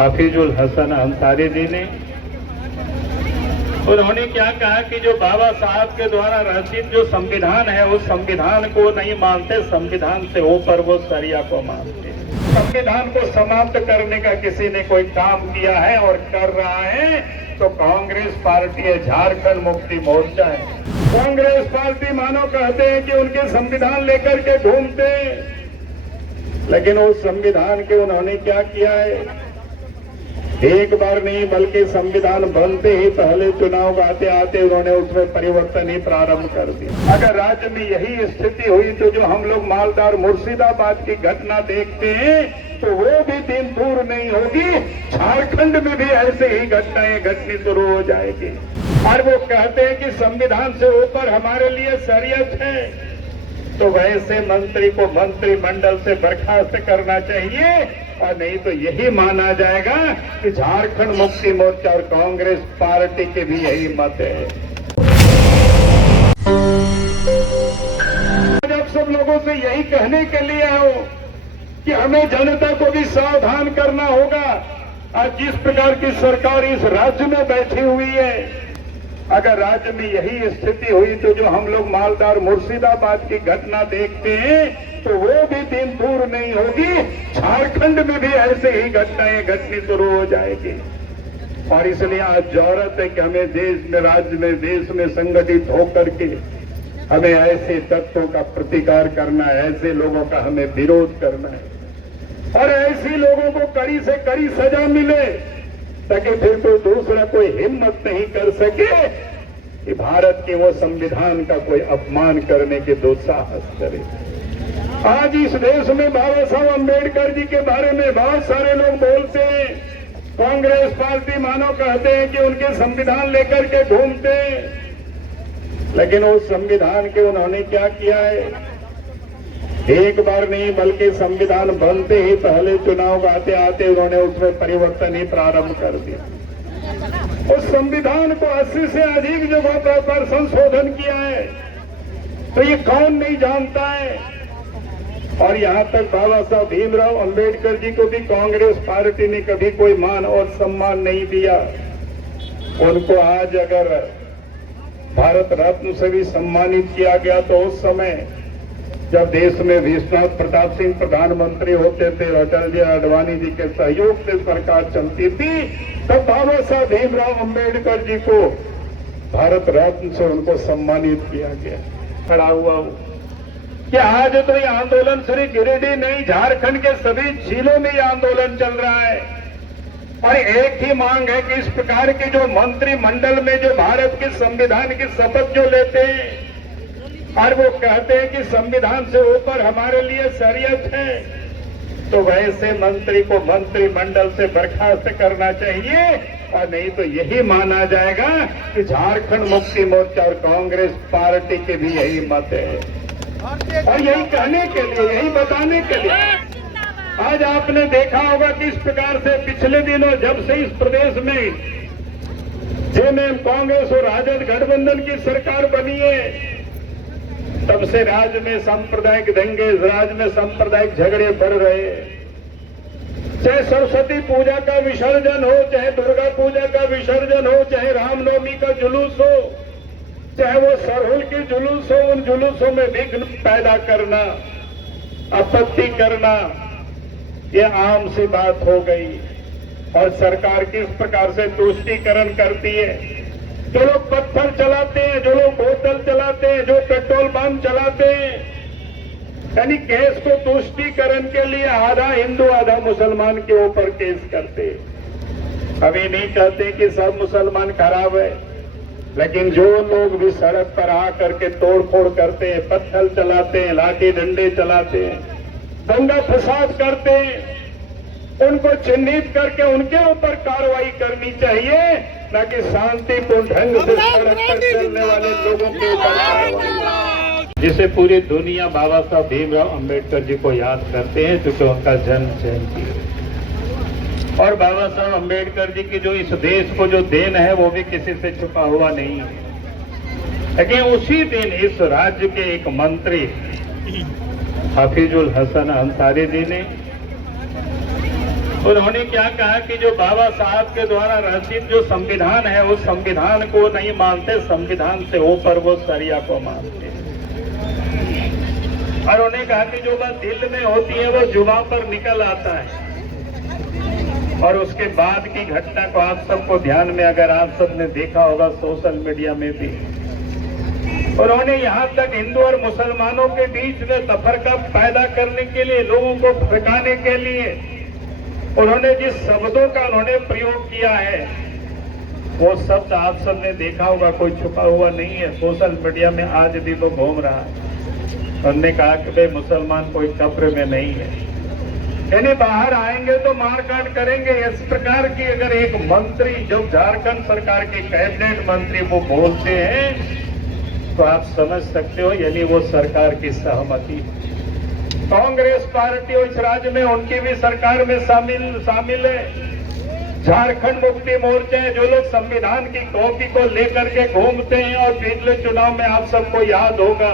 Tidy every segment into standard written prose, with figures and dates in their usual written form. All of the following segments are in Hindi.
हाफिजुल हसन अंसारी जी ने, उन्होंने क्या कहा कि जो बाबा साहब के द्वारा रचित जो संविधान है उस संविधान को नहीं मानते, संविधान से ऊपर वो शरिया को मानते। संविधान को समाप्त करने का किसी ने कोई काम किया है और कर रहा है तो कांग्रेस पार्टी है, झारखंड मुक्ति मोर्चा है। कांग्रेस पार्टी मानो कहते हैं कि उनके संविधान लेकर के घूमते, लेकिन उस संविधान के उन्होंने क्या किया है, एक बार नहीं बल्कि संविधान बनते ही पहले चुनाव आते आते उन्होंने उसमें परिवर्तन ही प्रारंभ कर दिया। अगर राज्य में यही स्थिति हुई तो जो हम लोग मालदार मुर्शिदाबाद की घटना देखते हैं तो वो भी दिन दूर नहीं होगी, झारखंड में भी ऐसे ही घटनाएं घटनी शुरू हो जाएगी। और वो कहते हैं कि संविधान से ऊपर हमारे लिए शरीयत है, तो वैसे मंत्री को मंत्रिमंडल से बर्खास्त करना चाहिए, और नहीं तो यही माना जाएगा कि झारखंड मुक्ति मोर्चा और कांग्रेस पार्टी के भी यही मत है। जब सब लोगों से यही कहने के लिए आओ कि हमें जनता को भी सावधान करना होगा। आज जिस प्रकार की सरकार इस राज्य में बैठी हुई है, अगर राज्य में यही स्थिति हुई तो जो हम लोग मालदार मुर्शिदाबाद की घटना देखते हैं तो वो भी दिन दूर नहीं होगी, झारखंड में भी ऐसे ही घटनाएं घटनी शुरू हो जाएगी। और इसलिए आज जरूरत है कि हमें देश में, राज्य में, देश में संगठित होकर के हमें ऐसे तत्वों का प्रतिकार करना है, ऐसे लोगों का हमें विरोध करना है और ऐसे लोगों को कड़ी से कड़ी सजा मिले, ताकि फिर कोई दूसरा कोई हिम्मत नहीं कर सके कि भारत के वो संविधान का कोई अपमान करने के दुस्साहस करे। आज इस देश में बाबा साहब अम्बेडकर जी के बारे में बहुत सारे लोग बोलते हैं, कांग्रेस पार्टी मानो कहते हैं कि उनके संविधान लेकर के घूमते, लेकिन उस संविधान के उन्होंने क्या किया है, एक बार नहीं बल्कि संविधान बनते ही पहले चुनाव आते आते उन्होंने उसमें परिवर्तन ही प्रारंभ कर दिया। उस संविधान को 80 से अधिक जगहों पर संशोधन किया है, तो ये कौन नहीं जानता है। और यहाँ तक बाबा साहब भीमराव अंबेडकर जी को भी कांग्रेस पार्टी ने कभी कोई मान और सम्मान नहीं दिया। उनको आज अगर भारत रत्न से भी सम्मानित किया गया तो उस समय जब देश में विश्वनाथ प्रताप सिंह प्रधानमंत्री होते थे, अटल जी आडवाणी जी के सहयोग से सरकार चलती थी, तब बाबा साहब भीमराव अंबेडकर जी को भारत रत्न से उनको सम्मानित किया गया। खड़ा हुआ कि आज तो ये आंदोलन सिर्फ गिरिडीह नहीं, झारखंड के सभी जिलों में ये आंदोलन चल रहा है और एक ही मांग है कि इस प्रकार के जो मंत्रिमंडल में जो भारत के संविधान की शपथ जो लेते हैं और वो कहते हैं कि संविधान से ऊपर हमारे लिए शरीयत है, तो वैसे मंत्री को मंत्रिमंडल से बर्खास्त करना चाहिए, और नहीं तो यही माना जाएगा कि झारखंड मुक्ति मोर्चा और कांग्रेस पार्टी के भी यही मत है। और यही कहने के लिए, यही बताने के लिए आज आपने देखा होगा कि इस प्रकार से पिछले दिनों जब से इस प्रदेश में जेएमएम कांग्रेस और राजद गठबंधन की सरकार बनी है, तब से राज्य में सांप्रदायिक दंगे, राज्य में सांप्रदायिक झगड़े बढ़ रहे हैं। चाहे सरस्वती पूजा का विसर्जन हो, चाहे दुर्गा पूजा का विसर्जन हो, चाहे रामनवमी का जुलूस हो, चाहे वो सरहुल की जुलूस हो, उन जुलूसों में विघ्न पैदा करना, आपत्ति करना, ये आम सी बात हो गई। और सरकार किस प्रकार से तुष्टीकरण करती है, जो लोग पत्थर चलाते हैं, जो लोग बोतल चलाते हैं, जो पेट्रोल पंप चलाते हैं, यानी केस को तुष्टीकरण के लिए आधा हिंदू आधा मुसलमान के ऊपर केस करते हैं। अभी नहीं कहते कि सब मुसलमान खराब है, लेकिन जो लोग भी सड़क पर आ करके तोड़फोड़ करते हैं, पत्थर चलाते हैं, लाठी डंडे चलाते हैं, दंगा फसाद करते हैं, उनको चिन्हित करके उनके ऊपर कार्रवाई करनी चाहिए, न कि शांतिपूर्ण ढंग से सड़क पर चलने वाले लोगों के ऊपर कार्रवाई, जिसे पूरी दुनिया बाबा साहब भीमराव अंबेडकर जी को याद करते हैं, क्योंकि उनका जन्म जयंती है। और बाबा साहब अंबेडकर जी की जो इस देश को जो देन है वो भी किसी से छुपा हुआ नहीं है। लेकिन उसी दिन इस राज्य के एक मंत्री हाफिजुल हसन अंसारी जी ने, उन्होंने क्या कहा कि जो बाबा साहब के द्वारा रचित जो संविधान है उस संविधान को नहीं मानते, संविधान से ऊपर वो शरिया को मानते हैं। और उन्हें कहा कि जो बात दिल में होती है वो जुबान पर निकल आता है। और उसके बाद की घटना को आप सबको ध्यान में, अगर आप सबने देखा होगा सोशल मीडिया में भी, उन्होंने यहाँ तक हिंदू और मुसलमानों के बीच में तफरका पैदा करने के लिए, लोगों को भड़काने के लिए उन्होंने जिस शब्दों का उन्होंने प्रयोग किया है वो शब्द आप सबने देखा होगा, कोई छुपा हुआ नहीं है, सोशल मीडिया में आज भी वो घूम रहा है। उन्होंने कहा कि भाई मुसलमान कोई कब्र में नहीं है, यानी बाहर आएंगे तो मारकाट करेंगे। इस प्रकार की अगर एक मंत्री, जो झारखंड सरकार के कैबिनेट मंत्री वो बोलते हैं तो आप समझ सकते हो, यानी वो सरकार की सहमति। कांग्रेस पार्टी इस राज्य में, उनकी भी सरकार में शामिल है। झारखंड मुक्ति मोर्चे, जो लोग संविधान की कॉपी को लेकर के घूमते हैं और पिछले चुनाव में आप सबको याद होगा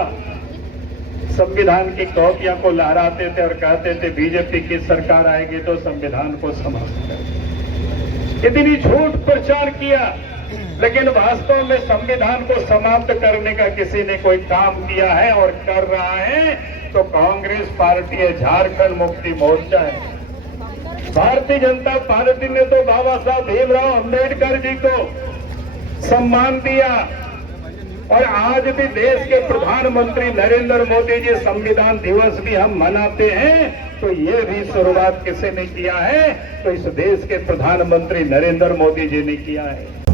संविधान की कॉपियां को लहराते थे और कहते थे बीजेपी की सरकार आएगी तो संविधान को समाप्त कर। इतनी झूठ प्रचार किया, लेकिन वास्तव में संविधान को समाप्त करने का किसी ने कोई काम किया है और कर रहा है तो कांग्रेस पार्टी है, झारखंड मुक्ति मोर्चा है। भारतीय जनता पार्टी ने तो बाबा साहब भीमराव अंबेडकर जी को सम्मान दिया और आज भी देश के प्रधानमंत्री नरेंद्र मोदी जी संविधान दिवस भी हम मनाते हैं, तो ये भी शुरुआत किसी ने किया है तो इस देश के प्रधानमंत्री नरेंद्र मोदी जी ने किया है।